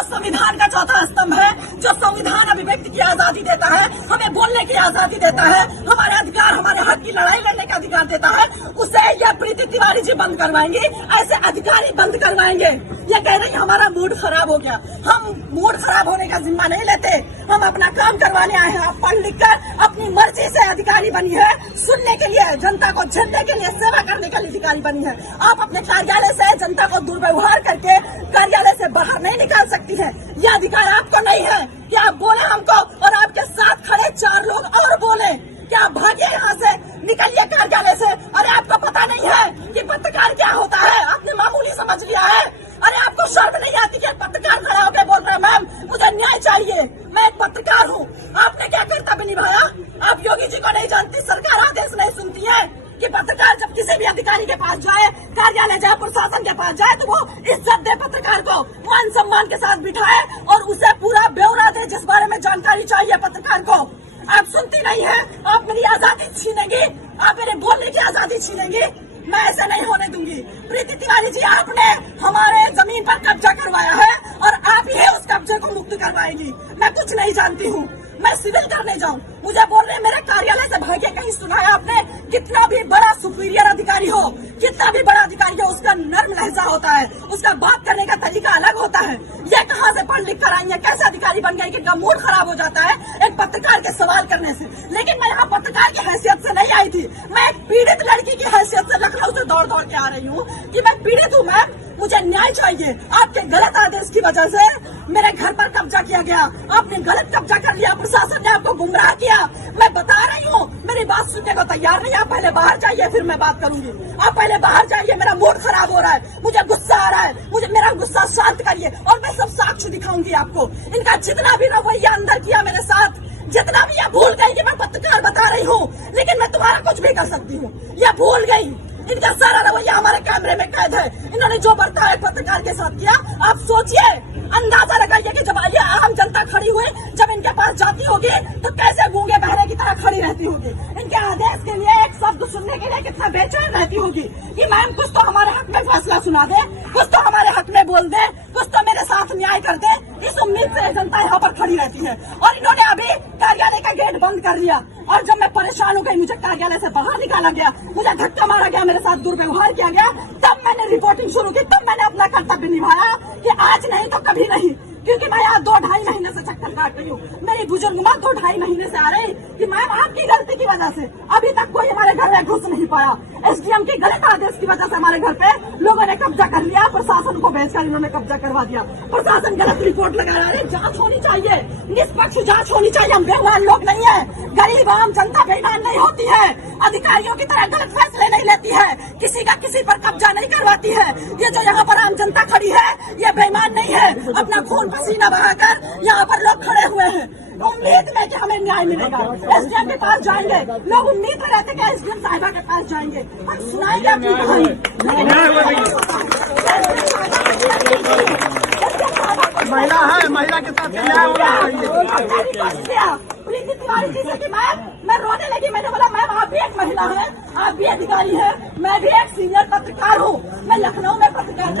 जो संविधान का चौथा स्तंभ है, जो संविधान अभिव्यक्ति की आजादी देता है, हमें बोलने की आजादी देता है, हमारे अधिकार, हमारे हक की लड़ाई लड़ने का अधिकार देता है, उसे यह प्रीति तिवारी जी बंद करवाएंगी, ऐसे अधिकारी बंद करवाएंगे। ये कह रही हमारा मूड खराब हो गया। हम मूड खराब होने का जिम्मा नहीं लेते, हम अपना काम करवाने आए हैं। आप पढ़ लिख कर अपनी मर्जी से अधिकारी बनी है, सुनने के लिए, जनता को झेलने के लिए, सेवा करने के लिए अधिकारी बनी है। आप अपने कार्यालय से जनता को दुर्व्यवहार करके कार्यालय से बाहर नहीं निकाल सकती है। यह अधिकार आपको नहीं है कि आप बोले हमको और आपके साथ खड़े 4 लोग और बोले कि आप भागिए यहाँ से, निकलिए कार्यालय से। अरे आपको पता नहीं है कि पत्रकार क्या होता है? आपने मामूली समझ लिया है। अरे आपको शर्म नहीं आती कि पत्रकार खड़ा होकर बोल रहे हैं मैम मुझे न्याय चाहिए, मैं एक पत्रकार हूँ। आपने क्या कर्तव्य निभाया? आप योगी जी को नहीं जानती, सरकार आदेश नहीं सुनती है कि पत्रकार जब किसी भी अधिकारी के पास जाए, कार्यालय जाए, प्रशासन के पास जाए, तो वो इज्जत दे, पत्रकार को मान सम्मान के साथ बिठाए और उसे पूरा ब्यौरा दे जिस बारे में जानकारी चाहिए पत्रकार को। आप सुनती नहीं है, आप मेरी आजादी छीनेंगी, आप मेरे बोलने की आजादी छीनेंगी। मैं ऐसे नहीं होने दूंगी। प्रीति तिवारी जी, आपने हमारे जमीन पर कब्जा करवाया है और आप ही उस कब्जे को मुक्त करवाएंगी। मैं कुछ नहीं जानती हूँ, मैं सिविल करने जाऊँ, मुझे बोल रहे मेरे कार्यालय से भागे। कहीं सुना है आपने? कितना भी बड़ा सुपीरियर अधिकारी हो, कितना भी बड़ा अधिकारी हो, उसका नर्म लहजा होता है, उसका बात करने का तरीका अलग होता है। ये कहाँ से पढ़ लिख कर आई है? कैसे अधिकारी बन गई कि इनका मूड खराब हो जाता है एक पत्रकार के सवाल करने से? लेकिन मैं यहाँ पत्रकार की हैसियत से नहीं आई थी, मैं एक पीड़ित लड़की की हैसियत से लखनऊ से दौड़ दौड़ के आ रही हूँ कि मैं पीड़ित हूँ मैम, मुझे न्याय चाहिए। आपके गलत आदेश की वजह से मेरे घर पर कब्जा किया गया, आपने गलत कब्जा कर लिया, प्रशासन ने आपको गुमराह किया। मैं बता रही हूँ, मेरी बात सुनने को तैयार नहीं। आप पहले बाहर जाइए, फिर मैं बात करूंगी। आप पहले बाहर जाइए, मेरा मूड खराब हो रहा है, मुझे गुस्सा आ रहा है, मुझे मेरा गुस्सा शांत करिए और मैं सब साक्ष्य दिखाऊंगी आपको। इनका जितना भी रवैया अंदर किया मेरे साथ, जितना भी ये भूल गई कि मैं पत्रकार बता रही हूँ, लेकिन मैं तुम्हारा कुछ भी कर सकती हूँ, ये भूल गई। इनका सारा रवैया हमारे कैमरे में कैद है। इन्होंने जो बर्ताव एक पत्रकार के साथ किया, आप सोचिए, अंदाजा लगाइए कि जब ये आम जनता खड़ी हुई, जब इनके पास जाती होगी तो कैसे गूंगे बहरे की तरह खड़ी रहती होगी। इनके आदेश के लिए एक शब्द सुनने के लिए कितना बेचैन रहती होगी कि मैम कुछ तो हमारे हक में फैसला सुना दे, कुछ तो हमारे हक में बोल दे, कुछ तो मेरे साथ न्याय कर दे। इस उम्मीद से जनता यहाँ पर खड़ी रहती है। और इन्होंने अभी कार्यालय का गेट बंद कर दिया और जब मैं परेशान हो गई, मुझे कार्यालय से बाहर निकाला गया, मुझे धक्का मारा गया, मेरे साथ दुर्व्यवहार किया गया, तब मैंने रिपोर्टिंग शुरू की, तब मैंने अपना कर्तव्य निभाया कि आज नहीं तो कभी नहीं। क्योंकि मैं यहाँ 2-2.5 महीने से चक्कर काट रही हूँ। मेरी बुजुर्ग माँ 2-2.5 महीने से आ रही कि मैम आपकी गलती की वजह से अभी तक कोई हमारे घर में घुस नहीं पाया। एसडीएम के गलत आदेश की वजह से हमारे घर पे लोगों ने कब्जा कर लिया, प्रशासन को भेजकर इन्होंने कब्जा करवा दिया। प्रशासन गलत रिपोर्ट लगा रहा है। जांच होनी चाहिए, निष्पक्ष जांच होनी चाहिए। हम बेईमान लोग नहीं है, गरीब आम जनता बेईमान नहीं होती है, अधिकारियों की तरह गलत फैसले नहीं लेती है, किसी का किसी पर कब्जा नहीं करवाती है। ये जो यहाँ पर आम जनता खड़ी है, ये बेईमान नहीं है। अपना खून पसीना बहाकर यहाँ पर लोग खड़े हुए हैं उम्मीद में कि हमें न्याय मिलेगा। एसडीएम के पास जाएंगे, लोग उम्मीद में रहते कि एसडीएम साहिबा के पास जाएंगे, हम सुनाएंगे अपनी कहानी। महिला है, महिला के साथ न्याय होना चाहिए। प्रीति तिवारी जी से कि मैं रोने लगी। मैंने बोला मैम आप भी एक महिला है, आप भी अधिकारी है, मैं भी एक सीनियर पत्रकार हूँ, मैं लखनऊ में पत्रकार